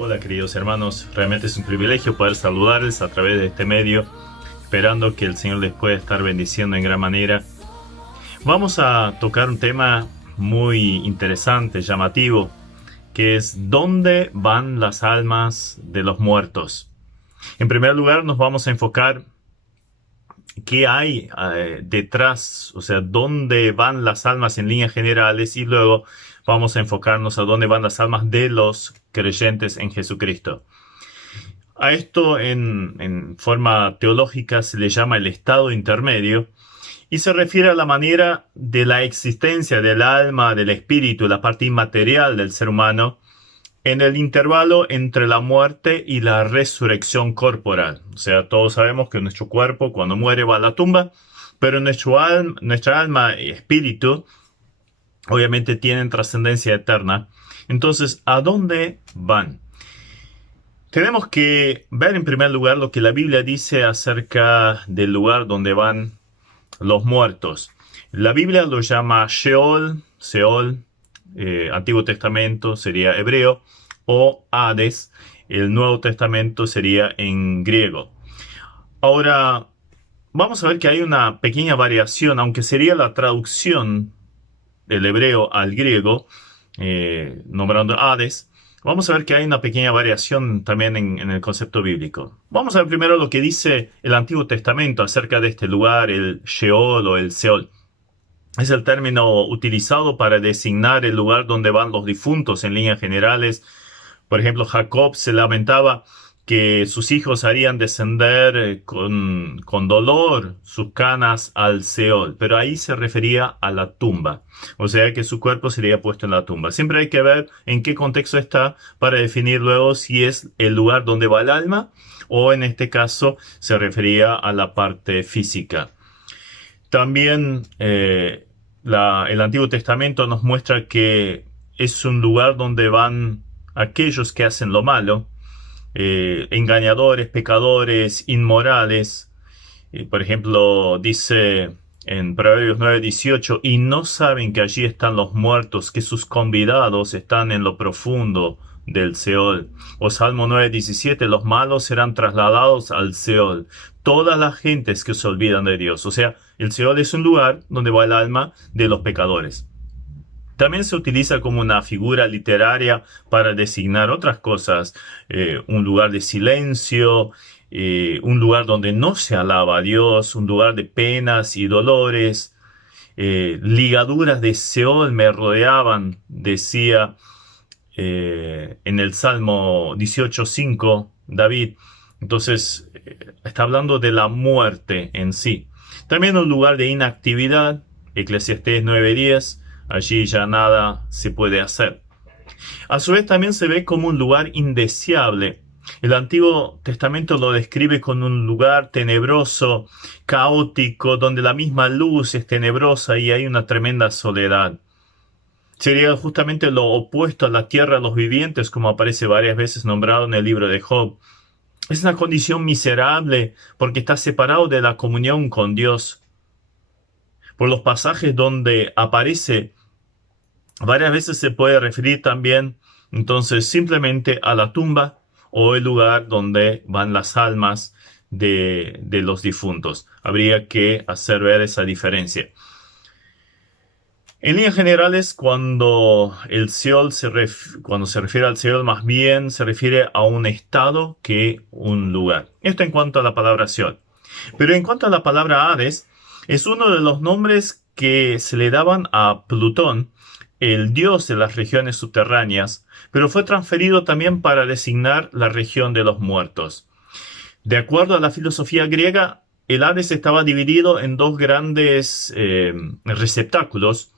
Hola queridos hermanos, realmente es un privilegio poder saludarles a través de este medio, esperando que el Señor les pueda estar bendiciendo en gran manera. Vamos a tocar un tema muy interesante, llamativo, que es ¿dónde van las almas de los muertos? En primer lugar nos vamos a enfocar qué hay detrás, o sea, dónde van las almas en líneas generales, y luego vamos a enfocarnos a dónde van las almas de los creyentes en Jesucristo. A esto en forma teológica se le llama el estado intermedio y se refiere a la manera de la existencia del alma, del espíritu, la parte inmaterial del ser humano, en el intervalo entre la muerte y la resurrección corporal. O sea, todos sabemos que nuestro cuerpo cuando muere va a la tumba, pero nuestra alma y espíritu obviamente tienen trascendencia eterna. Entonces, ¿a dónde van? Tenemos que ver en primer lugar lo que la Biblia dice acerca del lugar donde van los muertos. La Biblia lo llama Sheol, Seol, Antiguo Testamento sería hebreo, o Hades, el Nuevo Testamento sería en griego. Ahora, vamos a ver que hay una pequeña variación, aunque sería la traducción del hebreo al griego, nombrando Hades. Vamos a ver que hay una pequeña variación también en el concepto bíblico. Vamos a ver primero lo que dice el Antiguo Testamento acerca de este lugar, el Sheol o el Seol. Es el término utilizado para designar el lugar donde van los difuntos en líneas generales. Por ejemplo, Jacob se lamentaba que sus hijos harían descender con dolor sus canas al Seol, pero ahí se refería a la tumba, o sea que su cuerpo sería puesto en la tumba. Siempre hay que ver en qué contexto está para definir luego si es el lugar donde va el alma o en este caso se refería a la parte física. También el Antiguo Testamento nos muestra que es un lugar donde van aquellos que hacen lo malo, engañadores, pecadores, inmorales. Por ejemplo, dice en Proverbios 9:18, y no saben que allí están los muertos, que sus convidados están en lo profundo del Seol. O Salmo 9:17, los malos serán trasladados al Seol. Todas las gentes que se olvidan de Dios. O sea, el Seol es un lugar donde va el alma de los pecadores. También se utiliza como una figura literaria para designar otras cosas, un lugar de silencio, un lugar donde no se alaba a Dios, un lugar de penas y dolores. Ligaduras de Seol me rodeaban, decía en el Salmo 18:5 David. Entonces, está hablando de la muerte en sí. También un lugar de inactividad, Eclesiastés 9:10. Allí ya nada se puede hacer. A su vez también se ve como un lugar indeseable. El Antiguo Testamento lo describe como un lugar tenebroso, caótico, donde la misma luz es tenebrosa y hay una tremenda soledad. Sería justamente lo opuesto a la tierra de los vivientes, como aparece varias veces nombrado en el libro de Job. Es una condición miserable porque está separado de la comunión con Dios. Por los pasajes donde aparece varias veces se puede referir también entonces simplemente a la tumba o el lugar donde van las almas de los difuntos. Habría que hacer ver esa diferencia. En líneas generales, cuando cuando se refiere al Seol, más bien se refiere a un estado que un lugar. Esto en cuanto a la palabra Seol. Pero en cuanto a la palabra Hades, es uno de los nombres que se le daban a Plutón, el dios de las regiones subterráneas, pero fue transferido también para designar la región de los muertos. De acuerdo a la filosofía griega, el Hades estaba dividido en dos grandes receptáculos,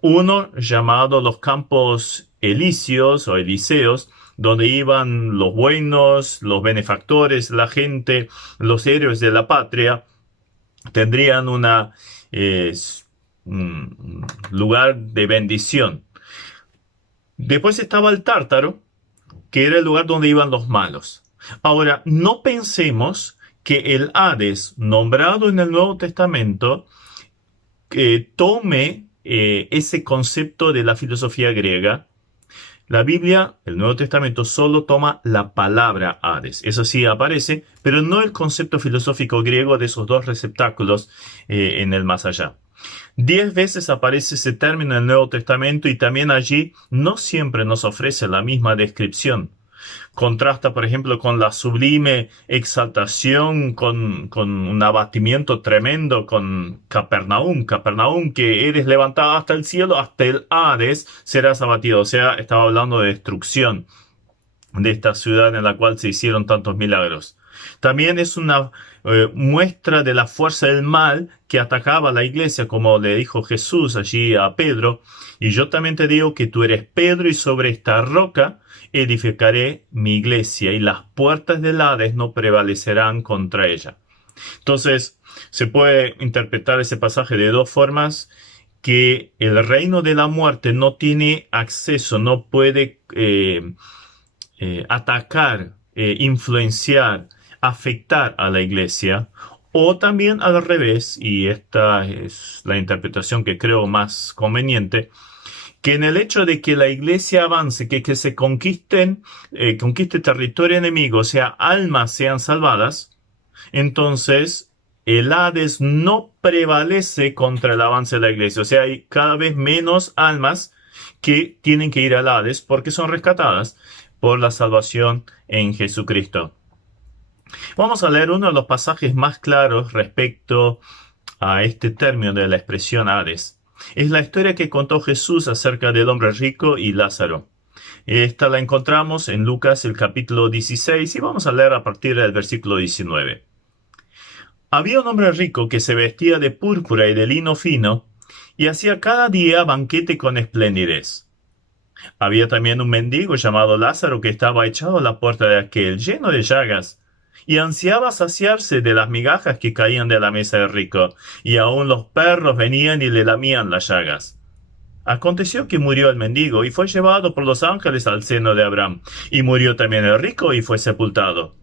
uno llamado los campos elíseos o elíseos, donde iban los buenos, los benefactores, la gente, los héroes de la patria, tendrían un lugar de bendición. Después estaba el Tártaro, que era el lugar donde iban los malos. Ahora, no pensemos que el Hades, nombrado en el Nuevo Testamento, tome ese concepto de la filosofía griega, La Biblia, el Nuevo Testamento, solo toma la palabra Hades. Eso sí aparece, pero no el concepto filosófico griego de esos dos receptáculos en el más allá. 10 veces aparece ese término en el Nuevo Testamento y también allí no siempre nos ofrece la misma descripción. Contrasta, por ejemplo, con la sublime exaltación, con un abatimiento tremendo con Capernaum. Capernaum, que eres levantado hasta el cielo, hasta el Hades serás abatido. O sea, estaba hablando de destrucción de esta ciudad en la cual se hicieron tantos milagros. También es una muestra de la fuerza del mal que atacaba a la iglesia, como le dijo Jesús allí a Pedro. Y yo también te digo que tú eres Pedro y sobre esta roca edificaré mi iglesia y las puertas del Hades no prevalecerán contra ella. Entonces, se puede interpretar ese pasaje de dos formas: que el reino de la muerte no tiene acceso, no puede atacar, influenciar, afectar a la iglesia, o también al revés, y esta es la interpretación que creo más conveniente, que en el hecho de que la iglesia avance, que se conquiste territorio enemigo, o sea, almas sean salvadas, entonces el Hades no prevalece contra el avance de la iglesia. O sea, hay cada vez menos almas que tienen que ir al Hades porque son rescatadas por la salvación en Jesucristo. Vamos a leer uno de los pasajes más claros respecto a este término de la expresión Hades. Es la historia que contó Jesús acerca del hombre rico y Lázaro. Esta la encontramos en Lucas el capítulo 16 y vamos a leer a partir del versículo 19. Había un hombre rico que se vestía de púrpura y de lino fino y hacía cada día banquete con esplendidez. Había también un mendigo llamado Lázaro que estaba echado a la puerta de aquel, lleno de llagas, y ansiaba saciarse de las migajas que caían de la mesa del rico, y aun los perros venían y le lamían las llagas. Aconteció que murió el mendigo y fue llevado por los ángeles al seno de Abraham, y murió también el rico y fue sepultado.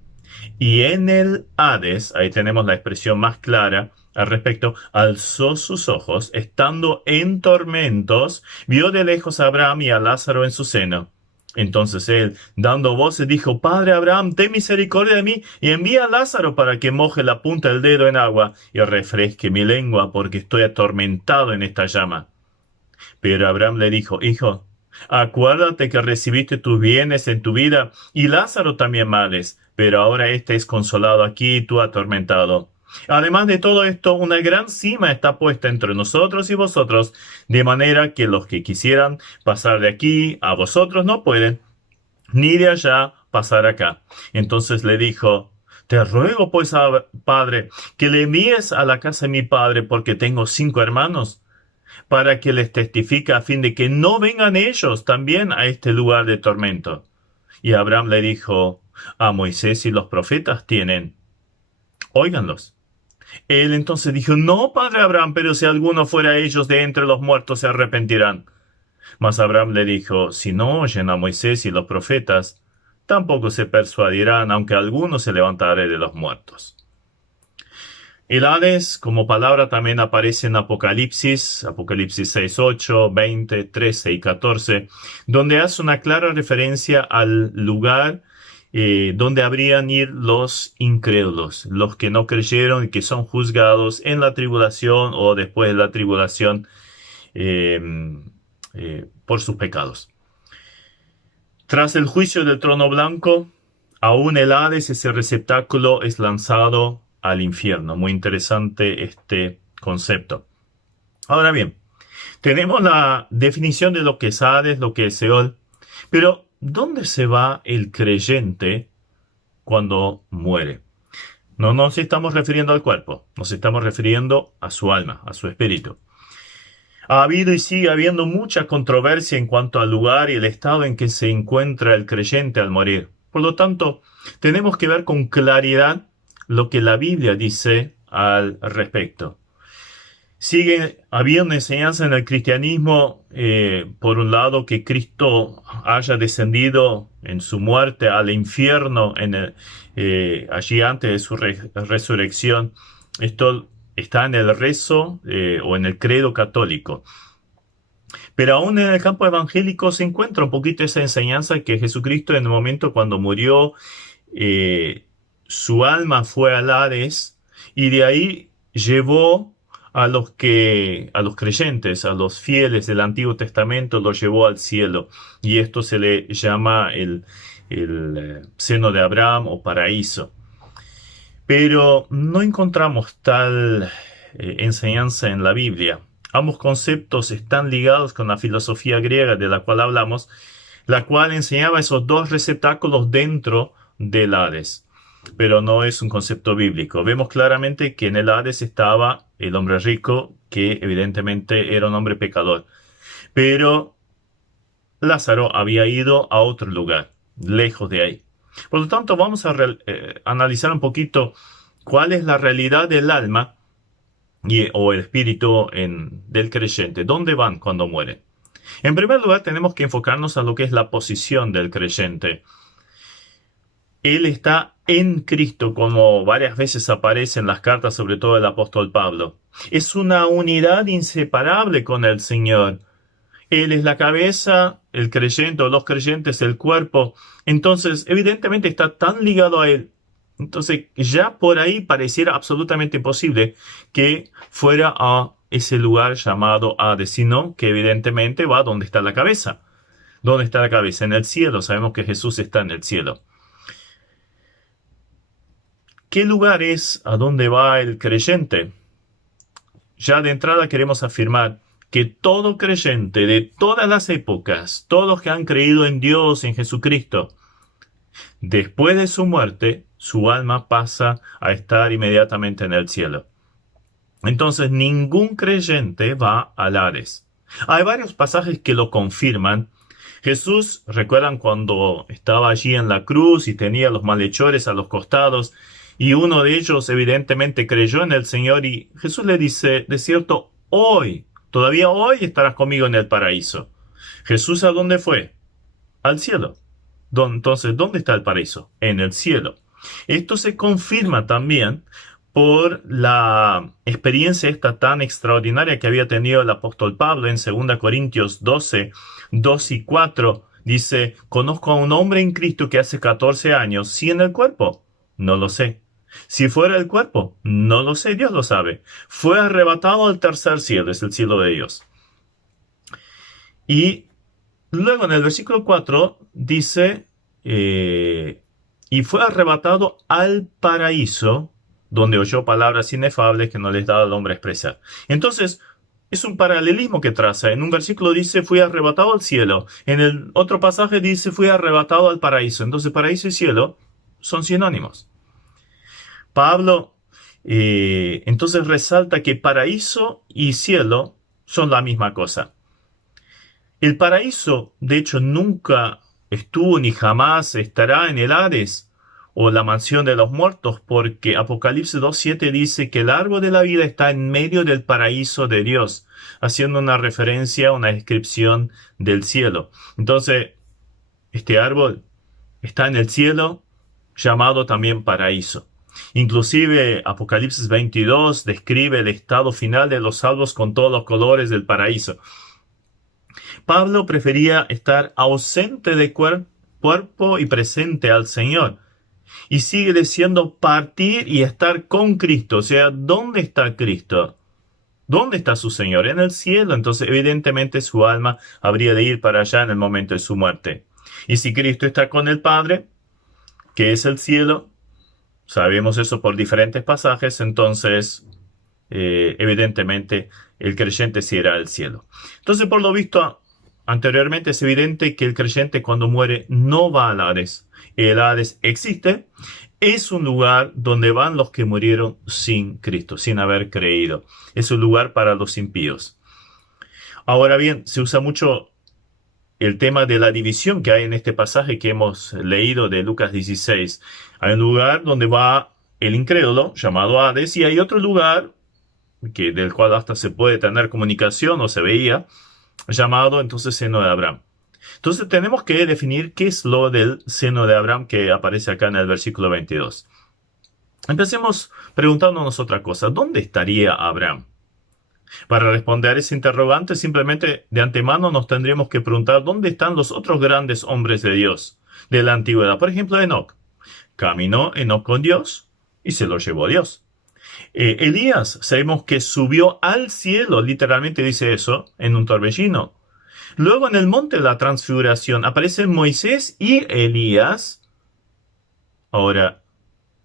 Y en el Hades, ahí tenemos la expresión más clara al respecto, alzó sus ojos, estando en tormentos, vio de lejos a Abraham y a Lázaro en su seno. Entonces él, dando voces, dijo: Padre Abraham, ten misericordia de mí, y envía a Lázaro para que moje la punta del dedo en agua y refresque mi lengua, porque estoy atormentado en esta llama. Pero Abraham le dijo: Hijo, acuérdate que recibiste tus bienes en tu vida, y Lázaro también males, pero ahora éste es consolado aquí y tú atormentado. Además de todo esto, una gran cima está puesta entre nosotros y vosotros, de manera que los que quisieran pasar de aquí a vosotros no pueden, ni de allá pasar acá. Entonces le dijo: Te ruego pues, Padre, que le envíes a la casa de mi padre, porque tengo 5 hermanos, para que les testifique a fin de que no vengan ellos también a este lugar de tormento. Y Abraham le dijo: A Moisés y los profetas tienen, óiganlos. Él entonces dijo: No, padre Abraham, pero si alguno fuera a ellos de entre los muertos se arrepentirán. Mas Abraham le dijo: Si no oyen a Moisés y los profetas, tampoco se persuadirán, aunque alguno se levantare de los muertos. El Hades como palabra también aparece en Apocalipsis 6, 8, 20, 13 y 14, donde hace una clara referencia al lugar donde habrían ir los incrédulos, los que no creyeron y que son juzgados en la tribulación o después de la tribulación por sus pecados. Tras el juicio del trono blanco, aún el Hades, ese receptáculo, es lanzado al infierno. Muy interesante este concepto. Ahora bien, tenemos la definición de lo que es Hades, lo que es Seol, pero ¿dónde se va el creyente cuando muere? No nos estamos refiriendo al cuerpo, nos estamos refiriendo a su alma, a su espíritu. Ha habido y sigue habiendo mucha controversia en cuanto al lugar y el estado en que se encuentra el creyente al morir. Por lo tanto, tenemos que ver con claridad lo que la Biblia dice al respecto. Sigue habiendo enseñanza en el cristianismo, por un lado, que Cristo haya descendido en su muerte al infierno allí antes de su resurrección. Esto está en el rezo o en el credo católico. Pero aún en el campo evangélico se encuentra un poquito esa enseñanza que Jesucristo en el momento cuando murió, eh, su alma fue al Hades y de ahí llevó a los creyentes, a los fieles del Antiguo Testamento, los llevó al cielo. Y esto se le llama el seno de Abraham o paraíso. Pero no encontramos tal enseñanza en la Biblia. Ambos conceptos están ligados con la filosofía griega de la cual hablamos, la cual enseñaba esos dos receptáculos dentro del Hades. Pero no es un concepto bíblico. Vemos claramente que en el Hades estaba el hombre rico, que evidentemente era un hombre pecador. Pero Lázaro había ido a otro lugar, lejos de ahí. Por lo tanto, vamos a analizar un poquito cuál es la realidad del alma o el espíritu del creyente. ¿Dónde van cuando mueren? En primer lugar, tenemos que enfocarnos a lo que es la posición del creyente. Él está en Cristo, como varias veces aparece en las cartas, sobre todo del apóstol Pablo. Es una unidad inseparable con el Señor. Él es la cabeza, el creyente o los creyentes, el cuerpo. Entonces, evidentemente está tan ligado a Él. Entonces, ya por ahí pareciera absolutamente imposible que fuera a ese lugar llamado Hades, sino que evidentemente va donde está la cabeza. ¿Dónde está la cabeza? En el cielo. Sabemos que Jesús está en el cielo. ¿Qué lugar es a donde va el creyente? Ya de entrada queremos afirmar que todo creyente de todas las épocas, todos los que han creído en Dios, en Jesucristo, después de su muerte, su alma pasa a estar inmediatamente en el cielo. Entonces, ningún creyente va al Hades. Hay varios pasajes que lo confirman. Jesús, recuerdan cuando estaba allí en la cruz y tenía los malhechores a los costados, y uno de ellos evidentemente creyó en el Señor y Jesús le dice, de cierto, todavía hoy estarás conmigo en el paraíso. ¿Jesús a dónde fue? Al cielo. Entonces, ¿dónde está el paraíso? En el cielo. Esto se confirma también por la experiencia esta tan extraordinaria que había tenido el apóstol Pablo en 2 Corintios 12, 2 y 4. Dice, conozco a un hombre en Cristo que hace 14 años, ¿sí en el cuerpo? No lo sé. Si fuera el cuerpo, no lo sé, Dios lo sabe. Fue arrebatado al tercer cielo, es el cielo de Dios. Y luego en el versículo 4 dice, y fue arrebatado al paraíso, donde oyó palabras inefables que no les daba al hombre expresar. Entonces, es un paralelismo que traza. En un versículo dice, fui arrebatado al cielo. En el otro pasaje dice, fui arrebatado al paraíso. Entonces, paraíso y cielo son sinónimos. Pablo entonces resalta que paraíso y cielo son la misma cosa. El paraíso, de hecho, nunca estuvo ni jamás estará en el Hades o la mansión de los muertos, porque Apocalipsis 2.7 dice que el árbol de la vida está en medio del paraíso de Dios, haciendo una referencia, una descripción del cielo. Entonces, este árbol está en el cielo, llamado también paraíso. Inclusive Apocalipsis 22 describe el estado final de los salvos con todos los colores del paraíso. Pablo prefería estar ausente de cuerpo y presente al Señor. Y sigue diciendo partir y estar con Cristo. O sea, ¿dónde está Cristo? ¿Dónde está su Señor? En el cielo. Entonces, evidentemente, su alma habría de ir para allá en el momento de su muerte. Y si Cristo está con el Padre, que es el cielo, sabemos eso por diferentes pasajes, entonces, evidentemente, el creyente sí irá al cielo. Entonces, por lo visto, anteriormente es evidente que el creyente cuando muere no va al Hades. El Hades existe, es un lugar donde van los que murieron sin Cristo, sin haber creído. Es un lugar para los impíos. Ahora bien, se usa mucho el tema de la división que hay en este pasaje que hemos leído de Lucas 16. Hay un lugar donde va el incrédulo, llamado Hades, y hay otro lugar del cual hasta se puede tener comunicación o se veía, llamado entonces seno de Abraham. Entonces tenemos que definir qué es lo del seno de Abraham que aparece acá en el versículo 22. Empecemos preguntándonos otra cosa. ¿Dónde estaría Abraham? Para responder a ese interrogante, simplemente de antemano nos tendríamos que preguntar dónde están los otros grandes hombres de Dios de la antigüedad. Por ejemplo, Enoc. Caminó Enoc con Dios y se lo llevó Dios. Elías, sabemos que subió al cielo, literalmente dice eso, en un torbellino. Luego en el monte de la transfiguración aparecen Moisés y Elías. Ahora,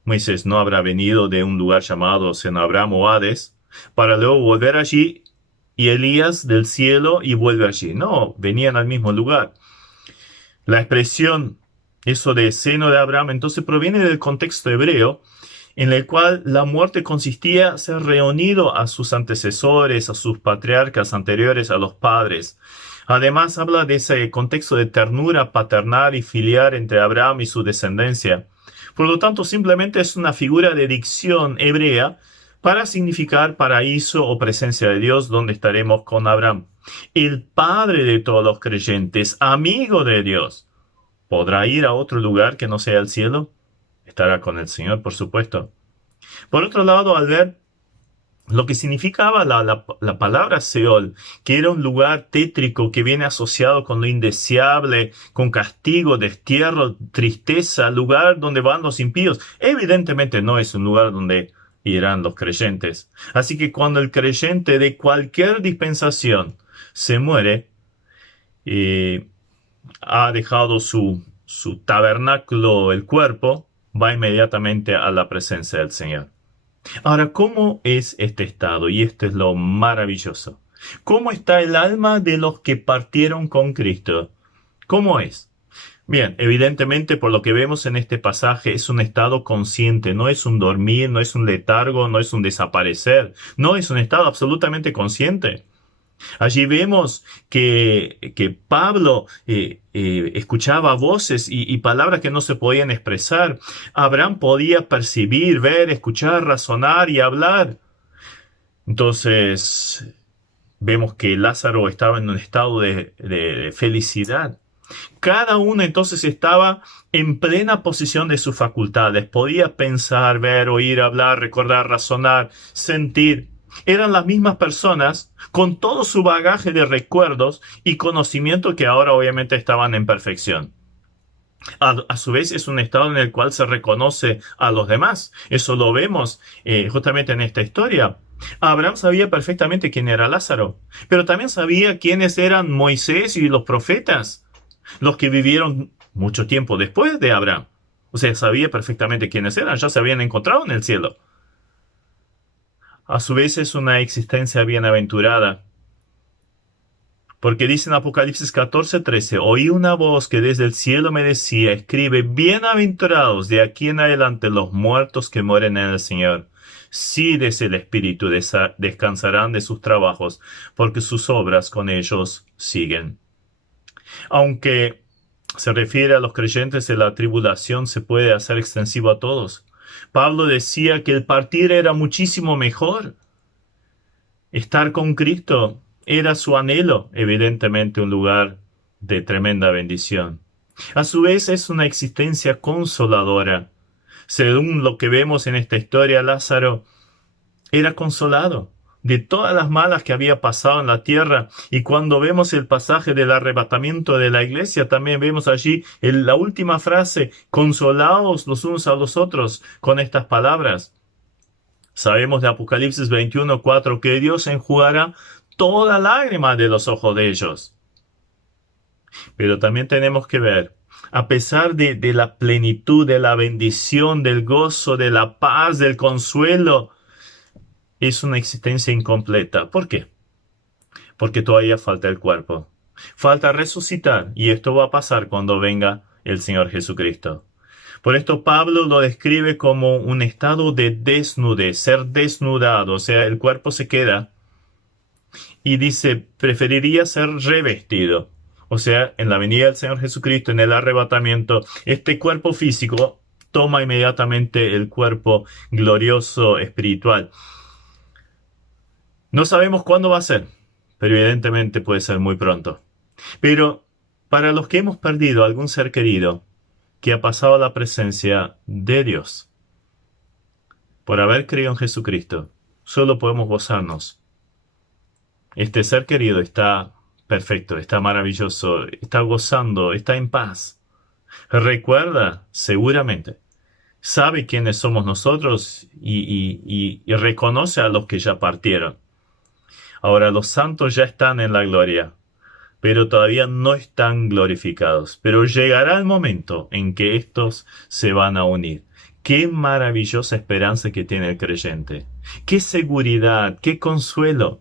Moisés no habrá venido de un lugar llamado Senabrám o Hades para luego volver allí y Elías del cielo y vuelve allí. No, venían al mismo lugar. La expresión, eso de seno de Abraham, entonces proviene del contexto hebreo en el cual la muerte consistía en ser reunido a sus antecesores, a sus patriarcas anteriores, a los padres. Además, habla de ese contexto de ternura paternal y filial entre Abraham y su descendencia. Por lo tanto, simplemente es una figura de dicción hebrea para significar paraíso o presencia de Dios donde estaremos con Abraham. El padre de todos los creyentes, amigo de Dios, ¿podrá ir a otro lugar que no sea el cielo? Estará con el Señor, por supuesto. Por otro lado, al ver lo que significaba la palabra Seol, que era un lugar tétrico que viene asociado con lo indeseable, con castigo, destierro, tristeza, lugar donde van los impíos, evidentemente no es un lugar donde irán los creyentes. Así que cuando el creyente de cualquier dispensación se muere, ha dejado su tabernáculo, el cuerpo, va inmediatamente a la presencia del Señor. Ahora, ¿cómo es este estado? Y esto es lo maravilloso. ¿Cómo está el alma de los que partieron con Cristo? ¿Cómo es? Bien, evidentemente por lo que vemos en este pasaje es un estado consciente, no es un dormir, no es un letargo, no es un desaparecer, no es un estado absolutamente consciente. Allí vemos que Pablo escuchaba voces y palabras que no se podían expresar. Abraham podía percibir, ver, escuchar, razonar y hablar. Entonces vemos que Lázaro estaba en un estado de felicidad. Cada uno entonces estaba en plena posición de sus facultades. Podía pensar, ver, oír, hablar, recordar, razonar, sentir. Eran las mismas personas con todo su bagaje de recuerdos y conocimiento que ahora obviamente estaban en perfección. A su vez es un estado en el cual se reconoce a los demás. Eso lo vemos justamente en esta historia. Abraham sabía perfectamente quién era Lázaro, pero también sabía quiénes eran Moisés y los profetas, los que vivieron mucho tiempo después de Abraham. O sea, sabía perfectamente quiénes eran, ya se habían encontrado en el cielo. A su vez es una existencia bienaventurada. Porque dice en Apocalipsis 14:13, oí una voz que desde el cielo me decía, escribe, bienaventurados de aquí en adelante los muertos que mueren en el Señor. Sí, desde el Espíritu descansarán de sus trabajos, porque sus obras con ellos siguen. Aunque se refiere a los creyentes de la tribulación, se puede hacer extensivo a todos. Pablo decía que el partir era muchísimo mejor. Estar con Cristo era su anhelo, evidentemente un lugar de tremenda bendición. A su vez es una existencia consoladora. Según lo que vemos en esta historia, Lázaro era consolado de todas las malas que había pasado en la tierra. Y cuando vemos el pasaje del arrebatamiento de la iglesia, también vemos allí la última frase, consolaos los unos a los otros con estas palabras. Sabemos de Apocalipsis 21:4 que Dios enjugará toda lágrima de los ojos de ellos. Pero también tenemos que ver, a pesar de la plenitud, de la bendición, del gozo, de la paz, del consuelo, es una existencia incompleta. ¿Por qué? Porque todavía falta el cuerpo. Falta resucitar, y esto va a pasar cuando venga el Señor Jesucristo. Por esto Pablo lo describe como un estado de desnudez, ser desnudado, o sea, el cuerpo se queda. Y dice, preferiría ser revestido. O sea, en la venida del Señor Jesucristo, en el arrebatamiento, este cuerpo físico toma inmediatamente el cuerpo glorioso espiritual. No sabemos cuándo va a ser, pero evidentemente puede ser muy pronto. Pero para los que hemos perdido algún ser querido que ha pasado a la presencia de Dios, por haber creído en Jesucristo, solo podemos gozarnos Este ser querido está perfecto, está maravilloso, está gozando, está en paz. Recuerda, seguramente, sabe quiénes somos nosotros y reconoce a los que ya partieron. Ahora los santos ya están en la gloria, pero todavía no están glorificados. Pero llegará el momento en que estos se van a unir. Qué maravillosa esperanza que tiene el creyente. Qué seguridad, qué consuelo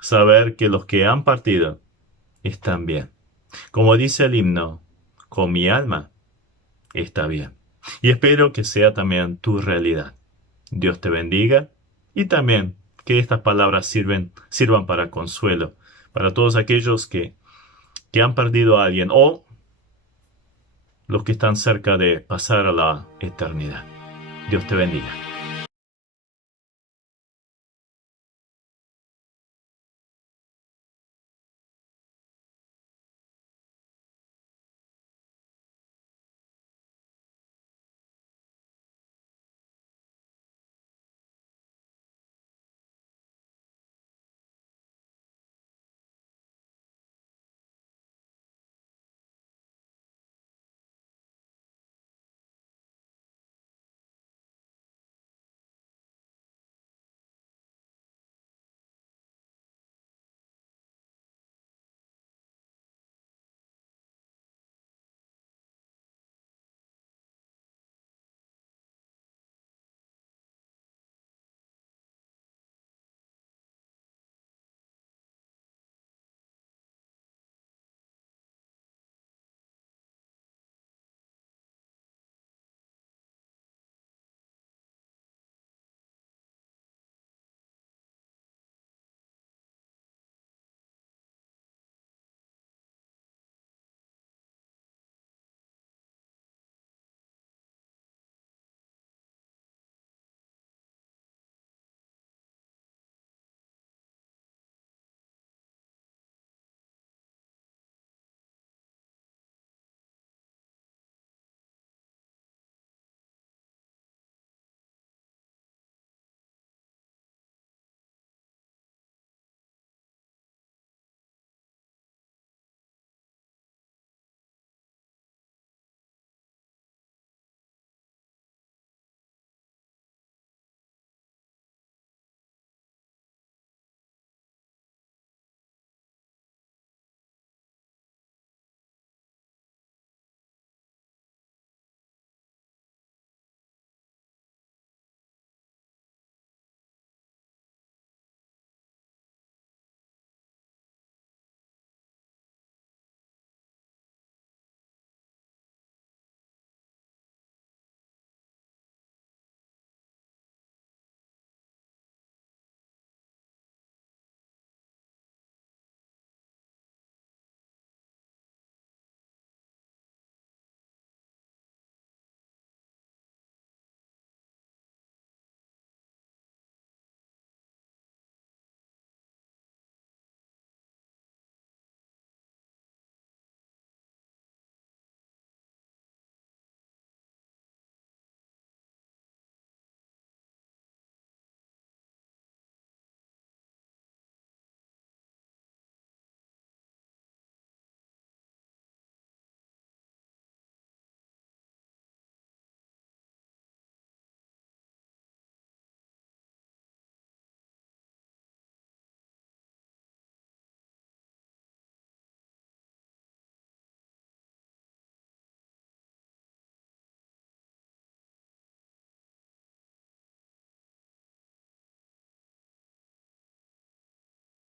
saber que los que han partido están bien. Como dice el himno, con mi alma está bien. Y espero que sea también tu realidad. Dios te bendiga y también que estas palabras sirvan para consuelo para todos aquellos que han perdido a alguien o los que están cerca de pasar a la eternidad. Dios te bendiga.